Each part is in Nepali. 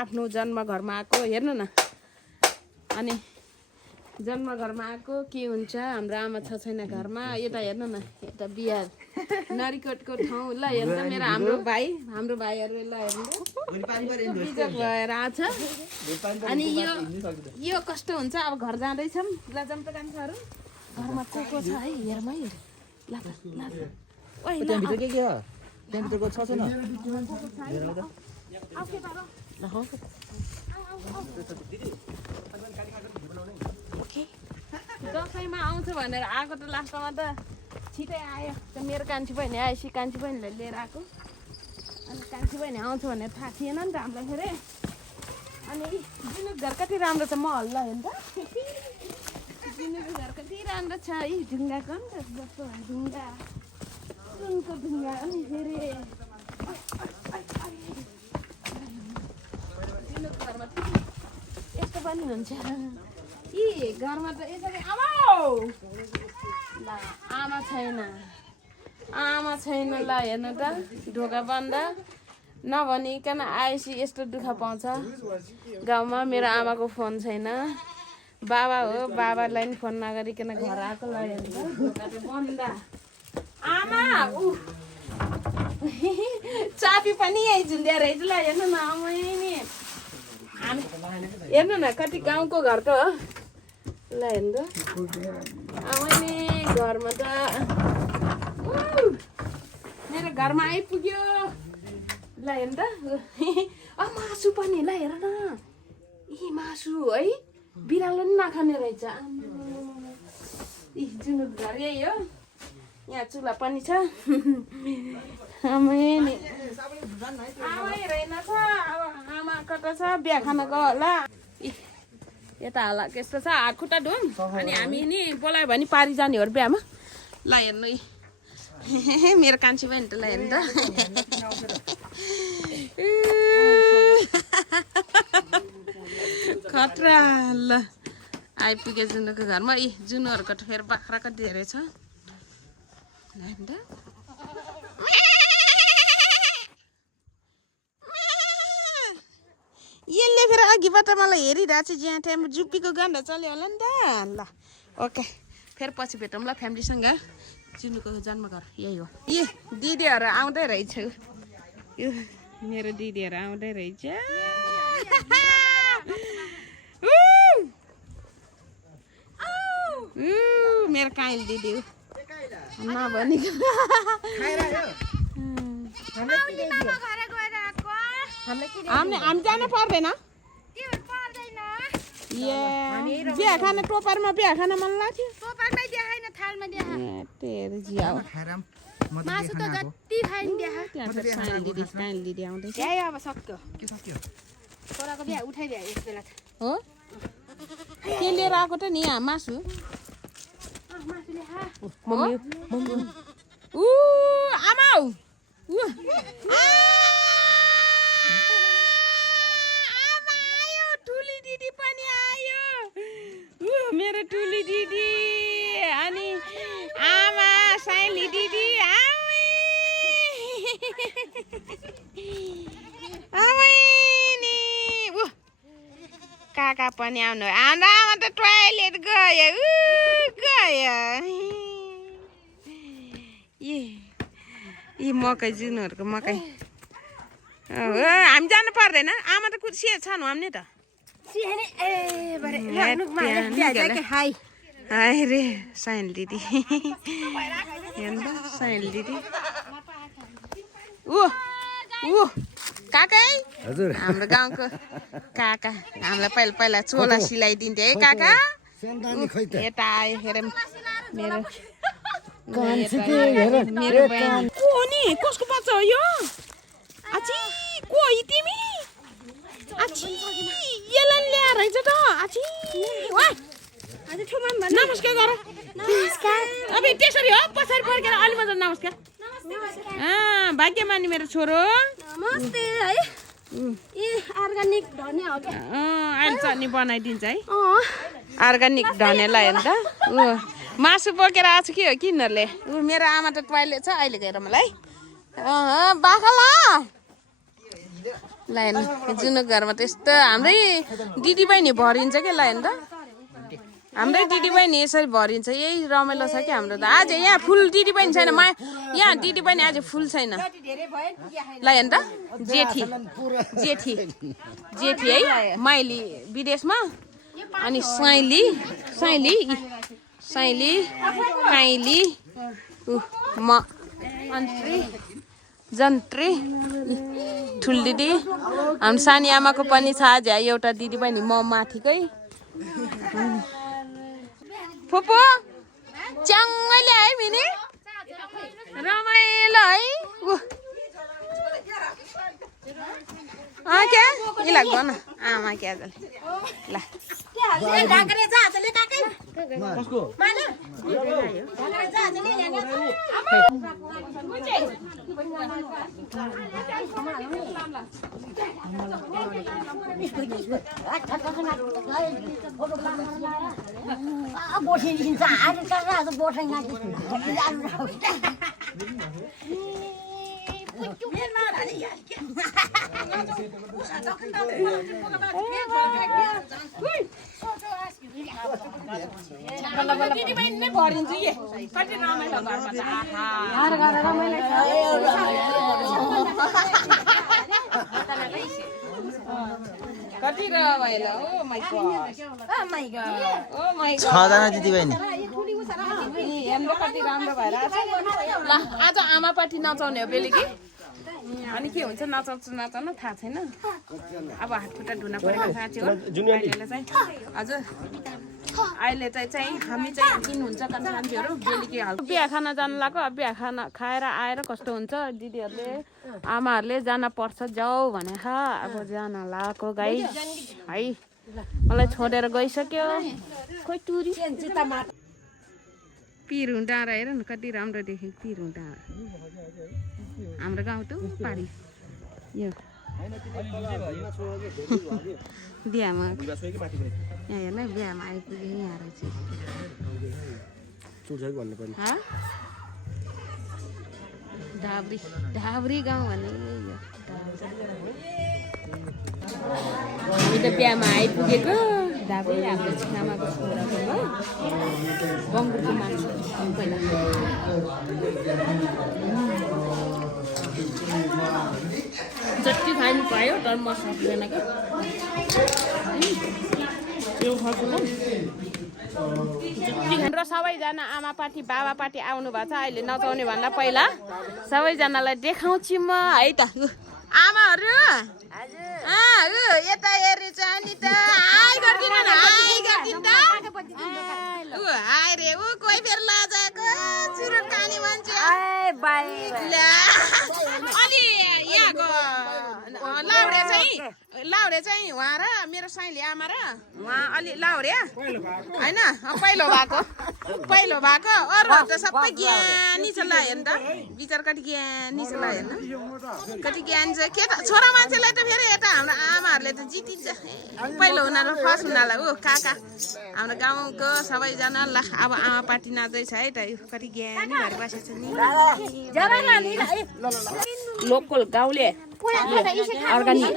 आफ्नो जन्मघरमा आएको हेर्नु न अनि जन्मघरमा आएको के हुन्छ हाम्रो आमा छ छैन घरमा यता हेर्नु न यता बिहार नरिकटको ठाउँ ल हेर्नु त मेरो हाम्रो भाइहरू ल हेर्नु बिजक भएर आछ अनि यो कस्तो हुन्छ अब घर जाँदैछौँ ल जाउँ त कान्छाहरू घरमा को छ है हेरमै हेर ल त ओइ त्यहाँभित्र के हो त्यहाँभित्रको छ छैन दसैँमा आउँछ भनेर आएको त लास्टमा त छिटै आयो त मेरो कान्छी बहिनी आएपछि कान्छी बहिनीलाई लिएर आएको अनि कान्छी बहिनी आउँछ भनेर थाहा थिएन नि त हामीलाई फेरि अनि जिनुको घर कति राम्रो छ महल ल हेर्नु त जिनुको घर कति राम्रो छ है ढुङ्गाको नि त जस्तो ढुङ्गा सुनको ढुङ्गा अनि फेरि जिनुको घरमा यस्तो पनि हुन्छ यी घरमा त यसरी ल आमा छैन ल हेर्नु त ढोका बन्द नभनिकन आएपछि यस्तो दुःख पाउँछ गाउँमा मेरो आमाको फोन छैन बाबा हो बाबालाई नि फोन नगरिकन घर आएको ल हेर्नु त ढोका त बन्द आमा चाबी पनि यही झुन्ड्या रहेछ ल हेर्नु न आमै नि हेर्नु न कति गाउँको घरको हो ल हेर्नु त आमै नि घरमा त मेरो घरमा आइपुग्यो ल हेर्नु त मासु पनि ल हेर न मासु है बिरालो नि नखाने रहेछ जुन घर यही हो यहाँ चुल्हा पनि छ आमै नि आमै रहेनछ अब आमा कता छ बिहा खान गयो होला यता होला कस्तो छ हात खुट्टा धुम अनि हामी नि बोलायो भने पारी जाने हो बिहामा ल हेर्नु मेरो कान्छी बहिनी त ल हेर्नु त खतरा ल आइपुगे जुनुको घरमा जुनुहरूको त फेरि बाख्रा कति धेरै छ ल हेर्नु त यसले फेरि अघिबाट मलाई हेरिरहेको छ ज्याँ टाइम जुप्पीको गन्ध चल्यो होला नि त ल ओके फेरि पछि भेटौँ ल फ्यामिलीसँग जुनुको जन्मघर यही हो दिदीहरू आउँदै रहेछ यो मेरो दिदीहरू आउँदै रहेछ मेरो काइल दिदी हो नभनिकन हामी जानु पर्दैन बिहा खान टोपरमा बिहा खान मन लाग्थ्यो दिदी आउँदैछ हो के लिएर आएको त नि यहाँ मासु आमा मेरो ठुली दिदी अनि आमा साइली दिदी नि काका पनि आउनु आमा त टोयलेट गयो यी मकै जुनहरूको मकै हामी जानु पर्दैन आमा त कुर्सी छन् हामी त हाय रे साइल दिदी हेर्नु साइल दिदी काका हजुर हाम्रो गाउँको काका हामीलाई पहिला चोला सिलाइदिन्थ्यो है काका यता आयो हेरौँ मेरो बहिनी को नि कसको बच्चा हो यो आची को हो तिमी आची यसलाई ल्याएर रहेछ त आची नमस्कार गर अब त्यसरी हो पछाडि फर्केर अलि मजा नमस्कार भाग्यमानी मेरो छोरो नमस्ते है अर्गानिक धनिया हो क्या अहिले चटनी बनाइदिन्छ है अर्गानिक धनियालाई हेर्नु त मासु बोकेर आएको छु कि हो किन्नरले मेरो आमा त टोयलेट छ अहिले गएर मलाई बाखला ल हेर्नु जुनको घरमा त्यस्तो हाम्रै दिदी बहिनी भरिन्छ क्या ल हेर्नु त हाम्रै दिदी बहिनी यसरी भरिन्छ यही रमाइलो छ कि हाम्रो त आज यहाँ फुल दिदी बहिनी छैन यहाँ दिदी बहिनी आज फुल छैन ल हेर्नु त जेठी जेठी जेठी है माइली विदेशमा अनि साइली साइली साइली काइली म अन्त्री जन्त्री ठुल्दिदी हाम्रो सानी आमाको पनि छ आज एउटा दिदी बहिनी म माथिकै फुपू च्याङ्गै ल्याए मिनी रमाइलो है क्या इला गर्न आमा क्या ल दिदी बहिनी नै भरिन्छ ए कति रमाइलो घरमा त कति रमाइलो oh my god oh my god oh my god 6 जना दिदीबहिनी हेर्नु कति राम्रो भएर ल आज आमा पार्टी नचाउने हो बेलुकी अनि के हुन्छ नचाउँछु नचाउनु थाहा छैन अब हात खुट्टा धुन परेको साँच्ची हो अहिले चाहिँ हजुर अहिले चाहिँ हामी चाहिँ दिन हुन्छ साथीहरू बेलुकी हाल्छ बिहा खाना जानु लाग्यो अब बिहा खाना खाएर आएर कस्तो हुन्छ दिदीहरूले आमाहरूले जान पर्छ जाऊ भने अब जान लाग्यो गाई है मलाई छोडेर गइसक्यो खोइ टुरी पिरुङ डाँडा हेर न कति राम्रो देखेको पिरुङ डाँडा हाम्रो गाउँ त पारी यो बिहामा यहाँ हेर्न बिहामा आइपुग्यो यहाँ रहेछ ढाब्री ढाब्री गाउँ भने यो हामी त बिहामा आइपुगेको ढाब्री हाम्रो छिनामाको छोराको बङ्गुरको मान्छे पहिला जति खानु पायो तर म सक्दैन क्या हाम्रो सबैजना आमा पार्टी बाबा पार्टी आउनु भएको छ अहिले नचाउने भन्दा पहिला सबैजनालाई देखाउँछु म है त आमाहरू यता हेरेछ नि त हाई गर्दिन न हाई गर्दिन त हाई रे कोही फेर लाजाको चुरोट खाने मान्छे अनि यहाँको लाउरे चाहिँ उहाँ र मेरो साइली आमा र उहाँ अलि लाउरे होइन पहिलो भएको अरू त सबै ज्ञानी छ ल हेर्नु त विचार कति ज्ञानी छ ल हेर्नु कति ज्ञानी छ के त छोरा मान्छेलाई त फेरि यता हाम्रो आमाहरूले त जितिन्छ पहिलो उनीहरू फर्स्ट उनीहरूलाई काका हाम्रो गाउँको सबैजना ल अब आमा पार्टी नाच्दैछ है त कति ज्ञानी भएर बसेको छ नि लोकल गाउँले अर्गानिक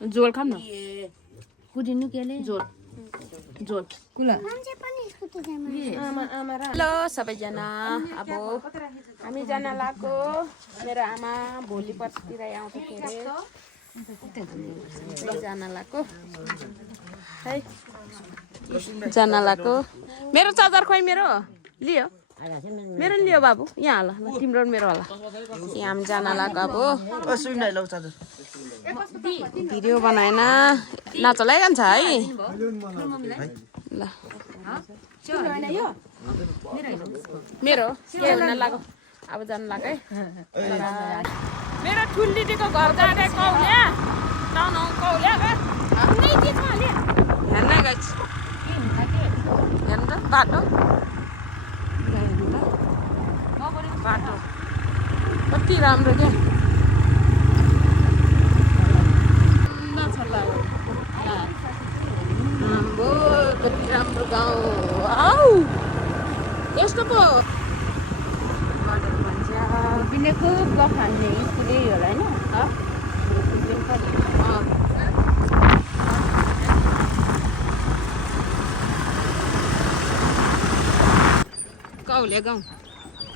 झोल खाम न कुदिनु केले झोल झोल हेलो सबैजना अब हामी जान लाग्यो मेरो आमा भोलि पर्सितिर आउँछ के अरे जान लाग्यो है जान लाग्यो मेरो चार्जर खोइ मेरो लियो मेरो लियो बाबु यहाँ होला तिम्रो मेरो होला यहाँ हामी जान लाग्यो अब भिडियो बनाएन नाचलाई जान्छ है ल मेरो के हुन लाग्यो अब जानु लाग्यो है मेरो ठुल दिदीको घर जाँदै कौल्या कौल्या हेर्न गएछ हेर्नु त बाटो हेर्नु त बाटो कति राम्रो क्या आम्बो कति राम्रो गाउँ आऊ यस्तो पो बिनेको ब्लक हान्ने स्कुलै होला होइन कौल्या गाउँ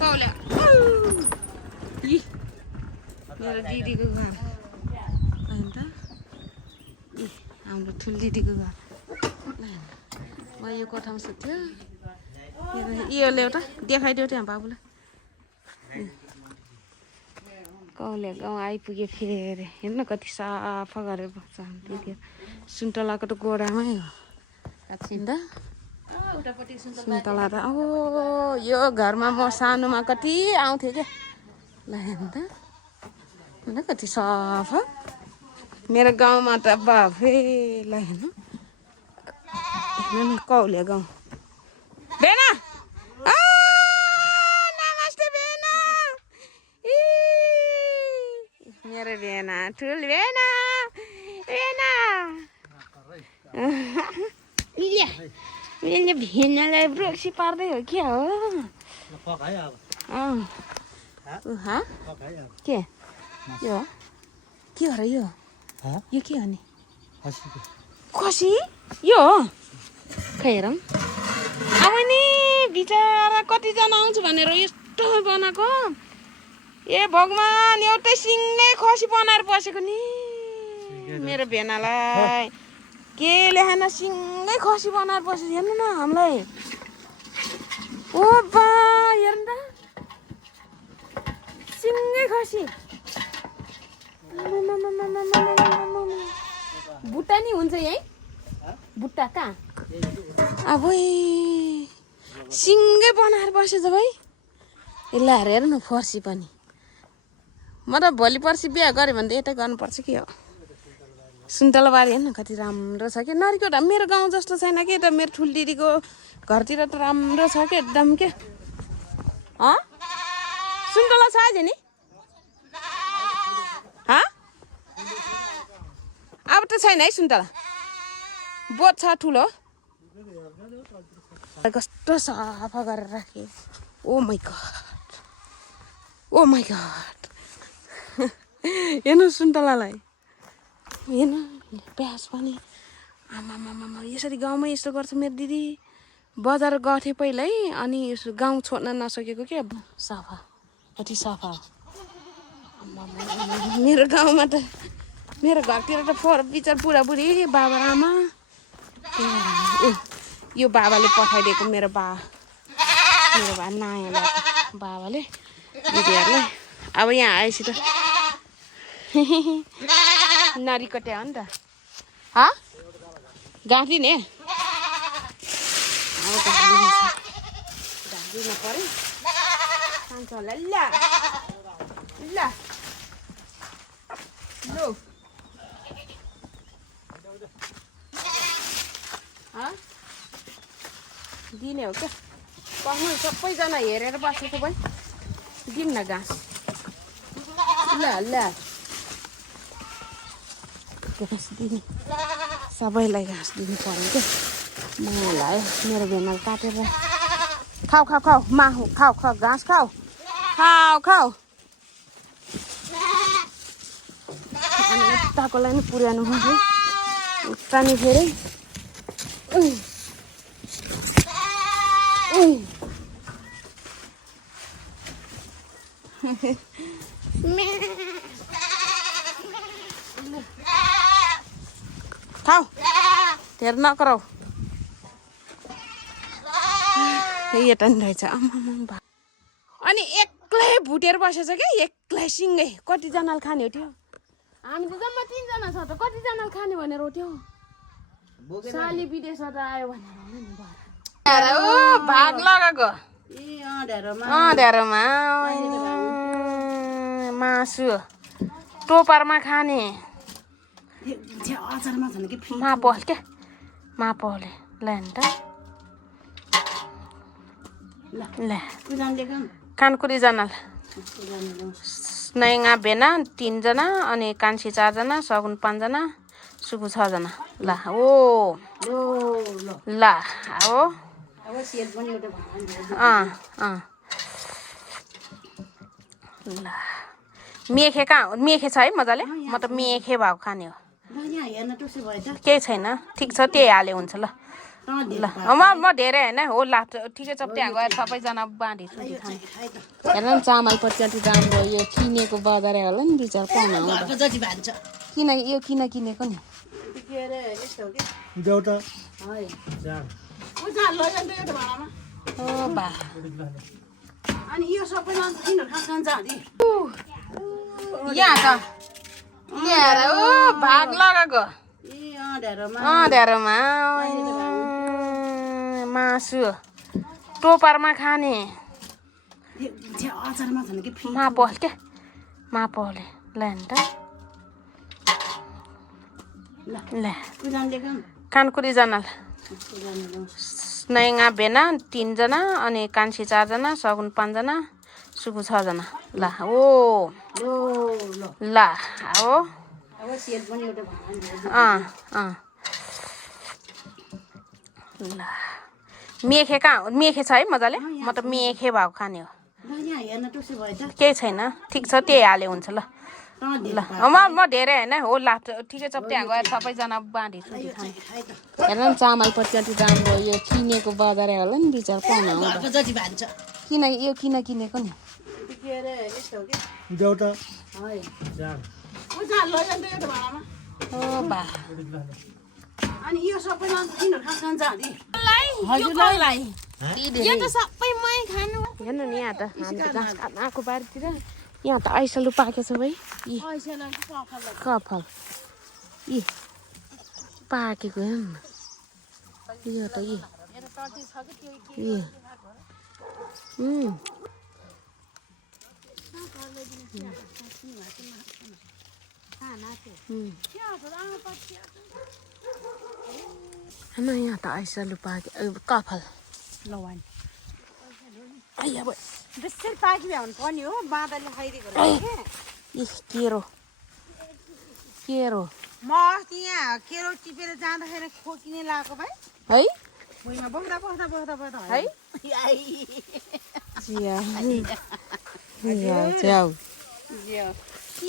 कौल्या मेरो दिदीको घर अन्त हाम्रो ठुलो दिदीको घर म यो कोठामा सुत्थ्यो यो ल्याउ त देखाइदेऊ त्यहाँ बाबुलाई कौल्या गाउँ आइपुग्यो फेरि हेर्नु कति सफा गरेर बस्छ त्यति सुन्तलाको त गोडामै हो अन्त सुन्तला त अब यो घरमा म सानोमा कति आउँथेँ क्या ल हेर्नु त कति सफा मेरो गाउँमा त बाफे ल हेर्नु हेर्नु न कौल्या गाउँ बेना नमस्ते बेना मेरो बेना ठुल बेना बेना मैले भेनालाई ब्रोक्सी पार्दै हो क्या हो के यो के हो र यो के हो नि खसी यो हो खै हेरौँ अब नि बिचरा कतिजना आउँछु भनेर यस्तो बनाएको ए भगवान् एउटै सिङ्गै खसी बनाएर बसेको नि मेरो भेनालाई के लेखान सिङ्गै खसी बनाएर बसेको हेर्नु न हामीलाई ओ बा हेर्नु त सिङ्गै खसी बुट्टा नि हुन्छ यही बुट्टा कहाँ अब सिङ्गै बनाएर बसेछ भाइ यसलाई हेरेर न फर्सी पनि म त भोलि पर्सि बिहा गरेँ भने त यतै गर्नुपर्छ कि हो सुन्तलाबारी हेर्नु कति राम्रो छ कि नरिकट मेरो गाउँ जस्तो छैन कि त मेरो ठुल दिदीको घरतिर त राम्रो छ कि एकदम के सुन्तला छ आज नि अब त छैन है सुन्तला बोट छ ठुलो कस्तो सफा गरेर राखेँ ओ माई गड हेर्नु सुन्तलालाई हेर्नु प्याज पनि आमामामा यसरी गाउँमै यस्तो गर्छ मेरो दिदी बजार गर्थेँ पहिल्यै अनि गाउँ छोड्न नसकेको क्या सफा कति सफा मेरो गाउँमा त मेरो घरतिर त विचार बुढाबुढी बाबा आमा यो बाबाले पठाइदिएको मेरो बा नयाँ बाबाले दिदीहरूलाई अब यहाँ आएपछि त नरिकटे हो नि त गाँथिने अब त ढाकिदिन पऱ्यो खान्छ होला ल दिने हो क्या पाउनु सबैजना हेरेर बसेको भाइ दिउँ न घाँस ल घाँस दिने सबैलाई घाँस दिनु पर्यो क्या मलाई मेरो भेनाल काटेर खाऊ माहु खाऊ घाँस खाऊ अनि उताकोलाई नि पुर्याउनु पर्यो उता नि फेरि खाऊ धेर नकराउ यता नि रहेछ अनि एक्लै भुटेर बसेछ क्या एक्लै सिङ्गै कतिजनाले खाने हो त्यो हामी त जम्मा 3 जना छ त कतिजनाले खाने भनेर हो त्यो साली विदेशबाट आयो भनेर भाग लगाएको धेरोमा मासु टोपरमा खाने मापल क्या मापले ल नि त ल कानकुरी जानाल नैङा भेना 3 जना अनि कान्छी 4 जना सगुन 5 जना सुकु 6 जना ल ओ ल हो ल मेखे कहाँ मेखे छ है मजाले म त मेखे भएको खाने हो केही छैन ठिक छ त्यही हाले हुन्छ ल ल म धेरै होइन हो ला ठिकै छ त्यहाँ गएर सबैजना बाँडी सुटी खाने हेर न चामल पट्टि राम्रो यो किनेको बजारे होला नि बिचार पाउन आउँदा किन यो किनेको नि यहाँ त ल्याएर ओ भाग लगाएको ढेँडोमा मासु टोपरमा खाने मापल क्या मापले ल्यान्ड ल कानकुरी जानाल नैङा भेना 3 जना अनि कान्छी 4 जना सगुन 5 जना सुकु 6 जना ल ओ ल हो ल मेखे कहाँ मेखे छ है मजाले म त मेखे भएको खाने हो केही छैन ठिक छ त्यही हाले हुन्छ ल ल म धेरै होइन हो ला ठिकै छ त्यहाँ गएर सबैजना बाँडी सुटी खाने हेर न चामल पट्टि राम्रो यो किनेको बजारे होला नि बिचार पाउन आउँदा किन यो किनेको नि हेर्नु नि यहाँ त हामी त घाँस काट्न आएको बारीतिर यहाँ त ऐसलु पाकेको छ भाइ कफल यी पाकेको हेर्नु यो त यहाँ त ऐसलु पाके कफल बेसी पाकी भ्याउनु पर्ने हो बाँदरले खाइदिएको केरो म अस्ति यहाँ केरो टिपेर जाँदाखेरि खोकिने लगाएको भाइ है भुइँमा बस्दा है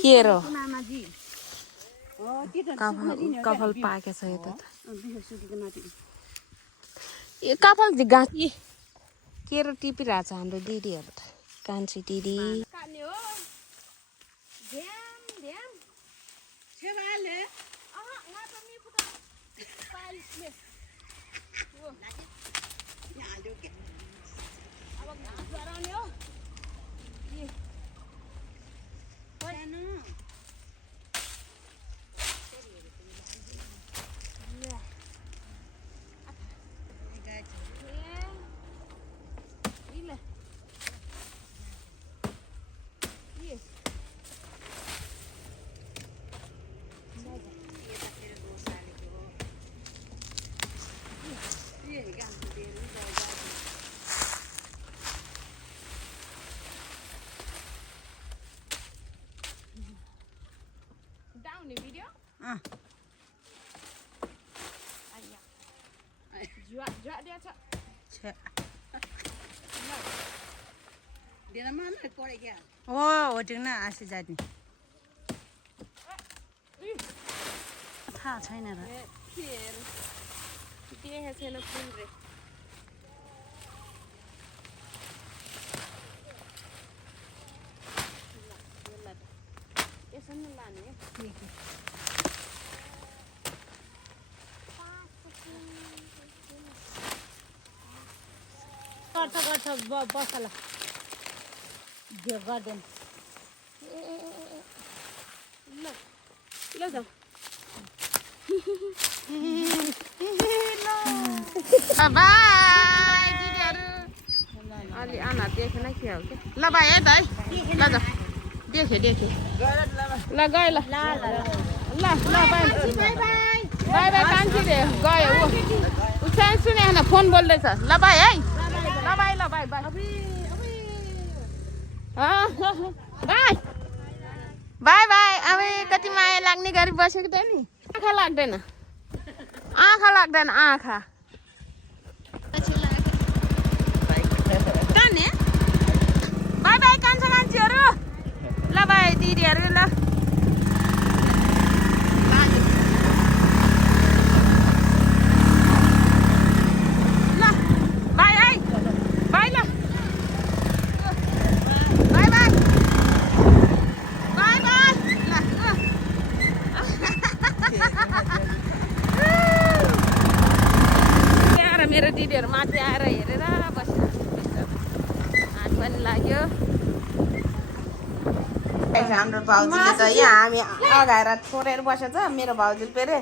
केरो कफल पाकेको छ यता यो कफल गाछ केरो टिपिरहेको छ हाम्रो दिदीहरू त कान्छी दिदी video? Jual dia cak. Cek. Dia nama mana korek ya? Oh, dengar asyik jadi. Thah छैन र देखेको छैन फुल रे यसमा लाने गर्छ बसला जे गर्दैन ल जाऊ बाई दिदीहरु अलि आना देखेन के हो के ल बाई है दाइ ल जा देखे ल गए ल ल बाई बाई कान्छी रे गयो उ साइन सुने हैन फोन बोल्दैछ ल बाई है ल बाई ल by by by by by अब कति माया लाग्ने गरी बसेको थियो नि आँखा लाग्दैन आँखा बाई बाई कान्छा कान्छीहरू ल बाई दिदीहरू ल मेरो दिदीहरू माथि आएर हेरेर बसिरहेको हात पनि लाग्यो हाम्रो भाउजूले त यहाँ हामी अगाएर छोडेर बसेछ मेरो भाउजूले फेरि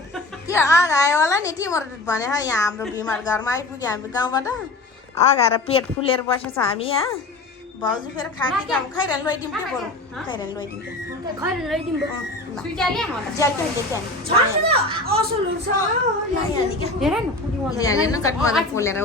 के अगायो होला नि तिमीहरू भने यहाँ हाम्रो बिमार घरमा आइपुग्यो हामी गाउँबाट अगाएर पेट फुलेर बसेछ हामी यहाँ भाउजू फेरि खाने काम खैरानी लैदिउँ के बरु खैरानी लैदिउँ कटमरा फुलेर